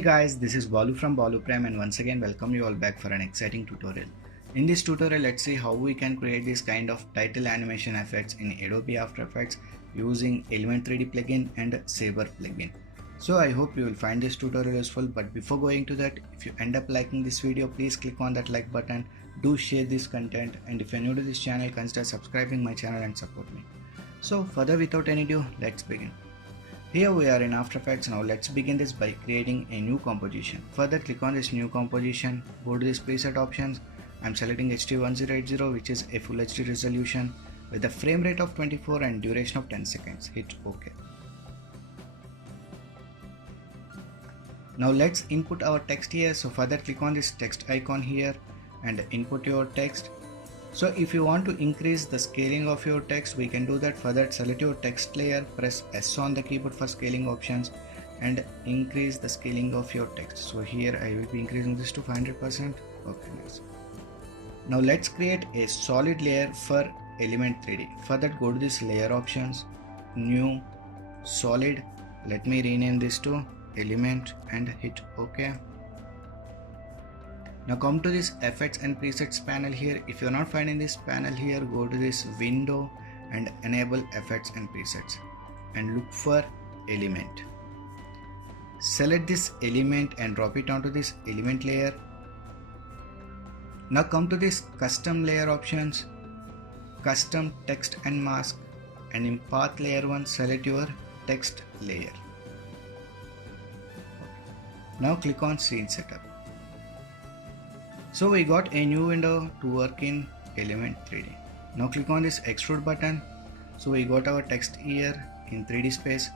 Hey guys, this is Balu from Balu Prime and once again welcome you all back for an exciting tutorial. In this tutorial, let's see how we can create this kind of title animation effects in Adobe After Effects using Element 3D plugin and Saber plugin. So I hope you will find this tutorial useful, but before going to that, if you end up liking this video, please click on that like button, do share this content, and if you're new to this channel, consider subscribing my channel and support me. So further without any ado, let's begin. Here we are in After Effects. Now let's begin this by creating a new composition. Further, click on this new composition, go to this preset options. I'm selecting HD1080, which is a full HD resolution with a frame rate of 24 and duration of 10 seconds. Hit OK. Now let's input our text here. So further, click on this text icon here and input your text. So if you want to increase the scaling of your text, we can do that. Further, select your text layer, press S on the keyboard for scaling options and increase the scaling of your text. So here I will be increasing this to 500%. Okay, nice. Now let's create a solid layer for Element 3D. For that, go to this layer options, new, solid. Let me rename this to Element and hit OK. Now come to this effects and presets panel here. If you're not finding this panel here, go to this window and enable effects and presets and look for element. Select this element and drop it onto this element layer. Now come to this custom layer options, custom text and mask, and in path layer 1 select your text layer. Now click on scene setup. So we got a new window to work in Element 3D. Now click on this extrude button. So we got our text here in 3D space.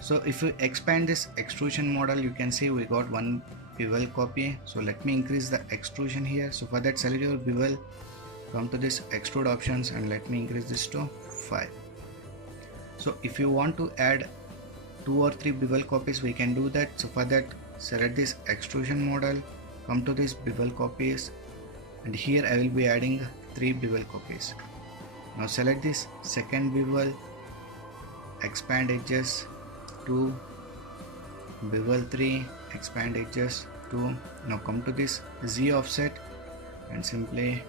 So if you expand this extrusion model, you can see we got one bevel copy. So let me increase the extrusion here. So for that, select your bevel, come to this extrude options and let me increase this to 5. So if you want to add 2 or 3 bevel copies, we can do that. So for that, select this extrusion model, come to this bevel copies, and here I will be adding 3 bevel copies. Now select this second bevel, expand edges to bevel 3, expand edges to. Now come to this Z offset and simply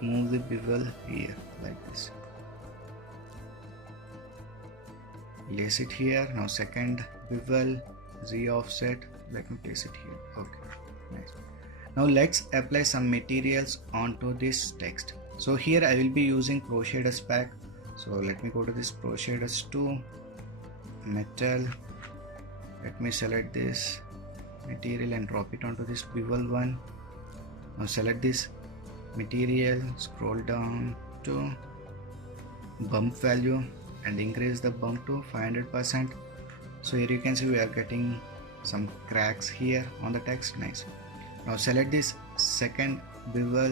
move the bevel here like this. Place it here. Now second bevel, Z offset, let me place it here. Okay, nice. Now let's apply some materials onto this text. So here I will be using Pro Shaders pack. So let me go to this Pro Shaders 2, metal. Let me select this material and drop it onto this bevel 1. Now select this material, scroll down to bump value and increase the bump to 500%. So here you can see we are getting some cracks here on the text. Nice. Now select this second bevel.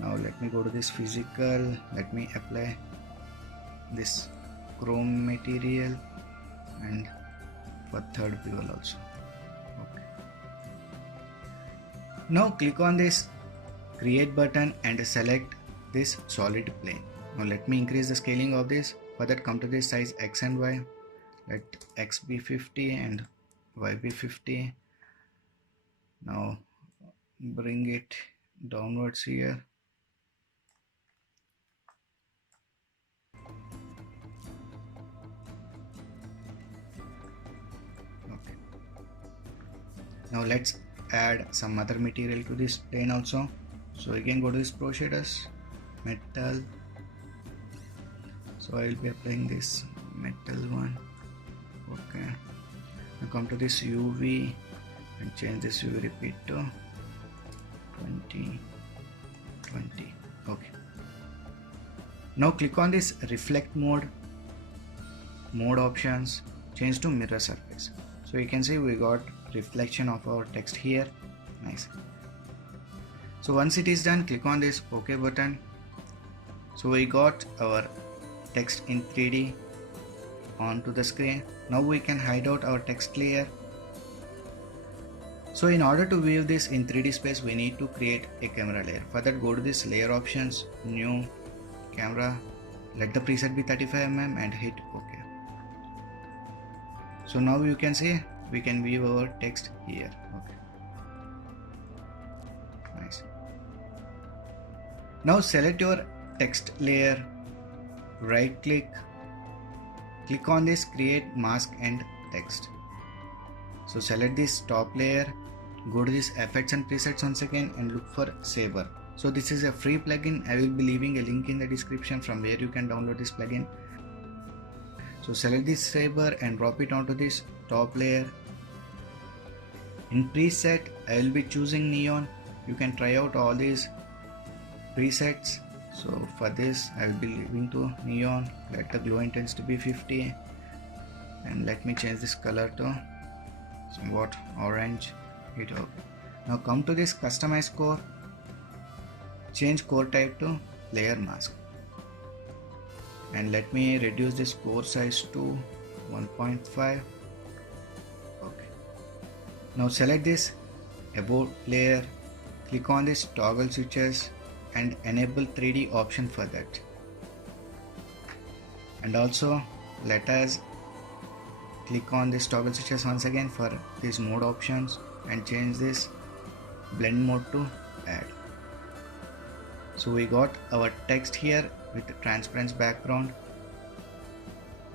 Now let me go to this physical. Let me apply this chrome material and for third bevel also. Okay. Now click on this create button and select this solid plane. Now let me increase the scaling of this. For that, come to this size X and Y. Let X be 50 and Y be 50. Now bring it downwards here. Okay. Now let's add some other material to this plane also. So again, go to this Pro Shaders, metal. So I will be applying this metal one. Okay. Now come to this UV and change this UV repeat to 20. Okay. Now click on this reflect mode options, change to mirror surface. So you can see we got reflection of our text here. Nice. So once it is done, click on this OK button. So we got our text in 3D onto the screen. Now we can hide out our text layer. So in order to view this in 3D space, we need to create a camera layer. For that, go to this layer options, new, camera, let the preset be 35mm and hit OK. So now you can see we can view our text here. Okay, nice. Now select your text layer, right click on this create mask and text. So select this top layer, go to this effects and presets once again and look for Saber. So this is a free plugin. I will be leaving a link in the description from where you can download this plugin. So select this Saber and drop it onto this top layer. In preset, I will be choosing neon. You can try out all these presets. So for this, I will be leaving to neon. Let the glow intensity be 50, and let me change this color to somewhat orange. Hit OK. Now come to this customize core. Change core type to layer mask, and let me reduce this core size to 1.5. Okay. Now select this about layer, click on this toggle switches and enable 3D option for that. And also let us click on this toggle switches once again for these mode options and change this blend mode to add. So we got our text here with the transparent background.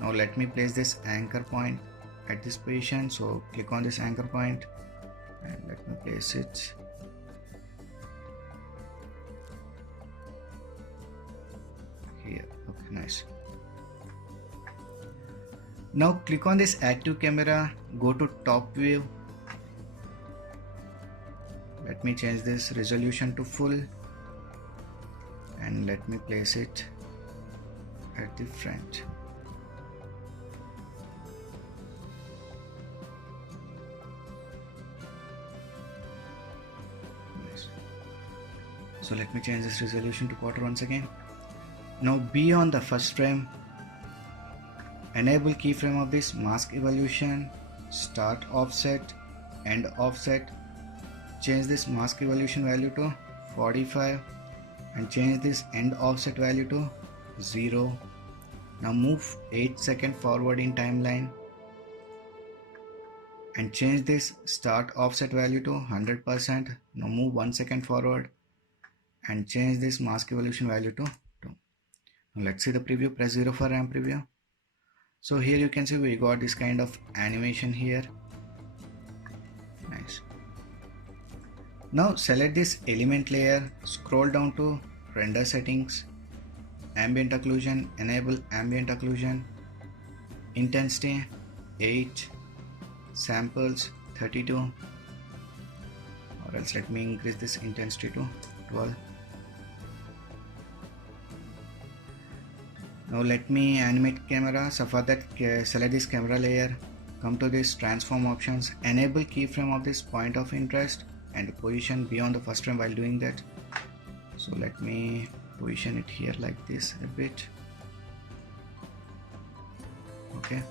Now let me place this anchor point at this position. So click on this anchor point and let me place it here. Okay, nice. Now click on this active camera, go to top view. Let me change this resolution to full and let me place it at the front. Nice. So let me change this resolution to quarter once again. Now be on the first frame, enable keyframe of this mask evolution, start offset, end offset, change this mask evolution value to 45 and change this end offset value to 0. Now move 8 seconds forward in timeline and change this start offset value to 100%. Now move 1 second forward and change this mask evolution value to 2. Now let's see the preview. Press 0 for ramp preview. So here you can see we got this kind of animation here. Nice. Now select this element layer, scroll down to render settings, ambient occlusion, enable ambient occlusion, intensity 8, samples 32, or else let me increase this intensity to 12. Now let me animate camera. So for that, select this camera layer, come to this transform options, enable keyframe of this point of interest and position beyond the first frame while doing that. So let me position it here like this a bit. Okay.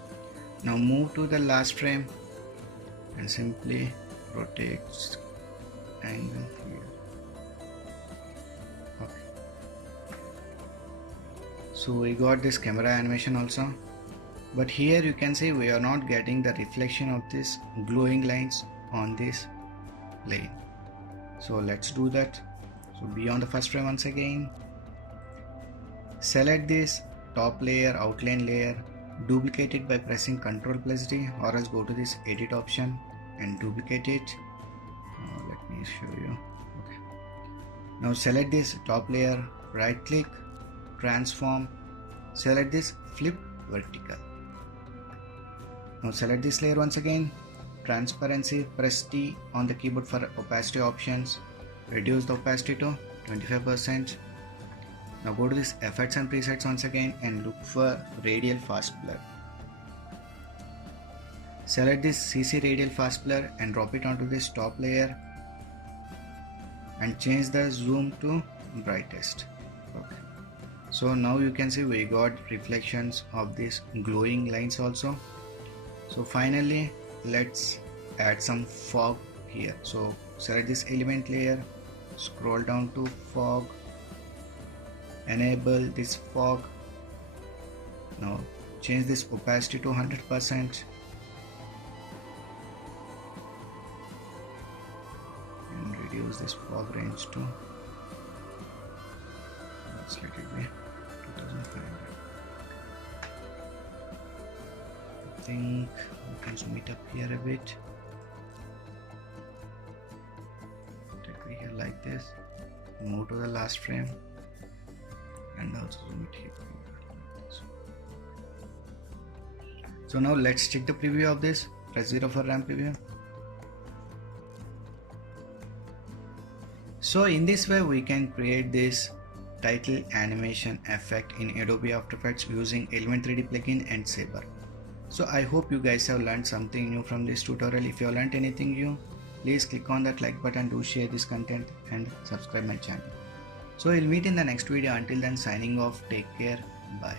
Now move to the last frame and simply rotate angle here. Okay. So we got this camera animation also, but here you can see we are not getting the reflection of this glowing lines on this plane. So let's do that. So be on the first frame once again, select this top layer, outline layer, duplicate it by pressing Ctrl+D, or else go to this edit option and duplicate it. Let me show you. Okay. Now select this top layer, right click, transform, select this flip vertical. Now select this layer once again, transparency, press T on the keyboard for opacity options, reduce the opacity to 25%. Now go to this effects and presets once again and look for radial fast blur. Select this CC radial fast blur and drop it onto this top layer and change the zoom to brightest. Okay. So now you can see we got reflections of these glowing lines also. So finally let's add some fog here. So select this element layer, scroll down to fog, enable this fog. Now change this opacity to 100%. reduce this fog range to, let's let it be 2500. I think we can zoom it up here a bit. Take it here like this, move to the last frame, and also zoom it here. So now let's check the preview of this. Press 0 for RAM preview. So in this way we can create this title animation effect in Adobe After Effects using Element 3D plugin and Saber. So I hope you guys have learned something new from this tutorial. If you have learned anything new, please click on that like button, do share this content and subscribe my channel. So we'll meet in the next video. Until then, signing off. Take care. Bye.